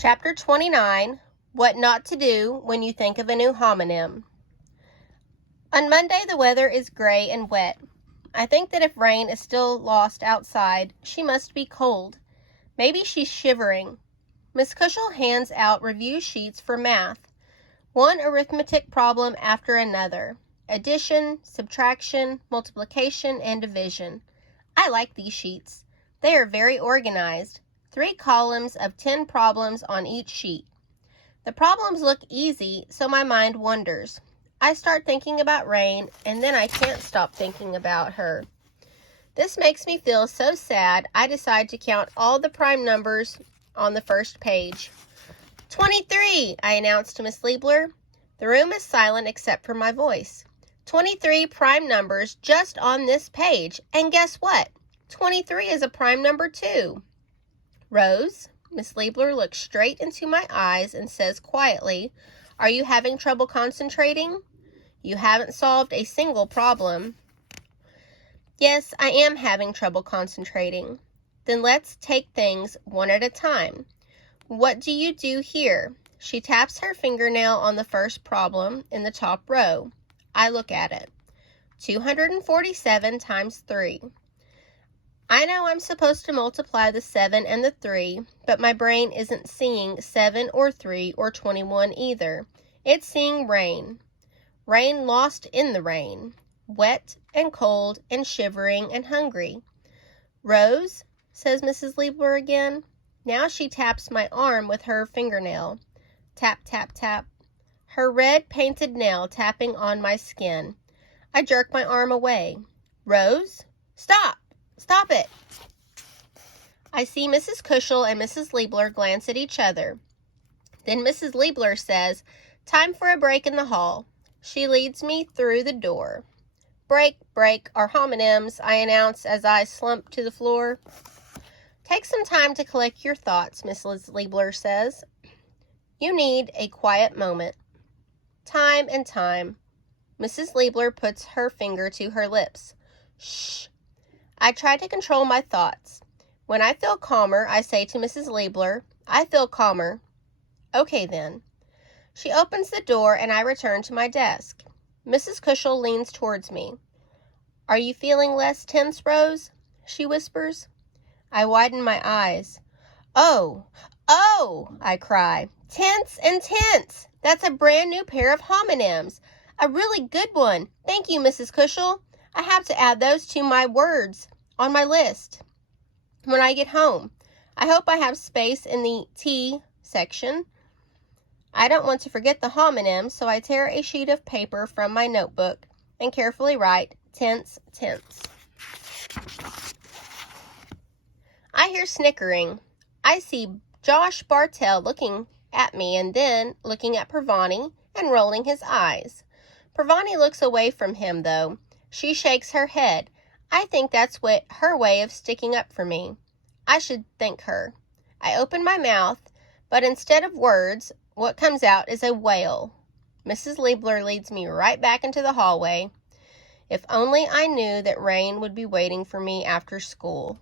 Chapter 29, What Not to Do When You Think of a New Homonym. On Monday, the weather is gray and wet. I think that if Rain is still lost outside, she must be cold. Maybe she's shivering. Miss Cushel hands out review sheets for math. One arithmetic problem after another. Addition, subtraction, multiplication, and division. I like these sheets. They are very organized. 3 columns of 10 problems on each sheet. The problems look easy, so my mind wanders. I start thinking about Rain, and then I can't stop thinking about her. This makes me feel so sad, I decide to count all the prime numbers on the first page. 23, I announced to Miss Liebler. The room is silent except for my voice. 23 prime numbers just on this page, and guess what? 23 is a prime number too. Rose, Miss Liebler looks straight into my eyes and says quietly, "Are you having trouble concentrating? You haven't solved a single problem." Yes, I am having trouble concentrating. Then let's take things one at a time. What do you do here? She taps her fingernail on the first problem in the top row. I look at it. 247 times 3. I know I'm supposed to multiply the 7 and the 3, but my brain isn't seeing 7 or 3 or 21 either. It's seeing Rain. Rain lost in the rain. Wet and cold and shivering and hungry. Rose, says Mrs. Liebler again. Now she taps my arm with her fingernail. Tap, tap, tap. Her red painted nail tapping on my skin. I jerk my arm away. Rose, stop! Stop it! I see Mrs. Cushel and Mrs. Liebler glance at each other. Then Mrs. Liebler says, "Time for a break in the hall." She leads me through the door. "Break, break, our homonyms," I announce as I slump to the floor. "Take some time to collect your thoughts," Mrs. Liebler says. "You need a quiet moment." Time and time. Mrs. Liebler puts her finger to her lips. Shh. I try to control my thoughts. When I feel calmer, I say to Mrs. Liebler, "I feel calmer." "Okay then." She opens the door and I return to my desk. Mrs. Cushel leans towards me. "Are you feeling less tense, Rose?" she whispers. I widen my eyes. "Oh, I cry. "Tense and tense! That's a brand new pair of homonyms. A really good one. Thank you, Mrs. Cushel. I have to add those to my words on my list when I get home. I hope I have space in the T section. I don't want to forget the homonyms, so I tear a sheet of paper from my notebook and carefully write tense, tense. I hear snickering. I see Josh Bartell looking at me and then looking at Pravani and rolling his eyes. Pravani looks away from him, though. She shakes her head. I think that's her way of sticking up for me. I should thank her. I open my mouth, but instead of words, what comes out is a wail. Mrs. Liebler leads me right back into the hallway. If only I knew that Rain would be waiting for me after school.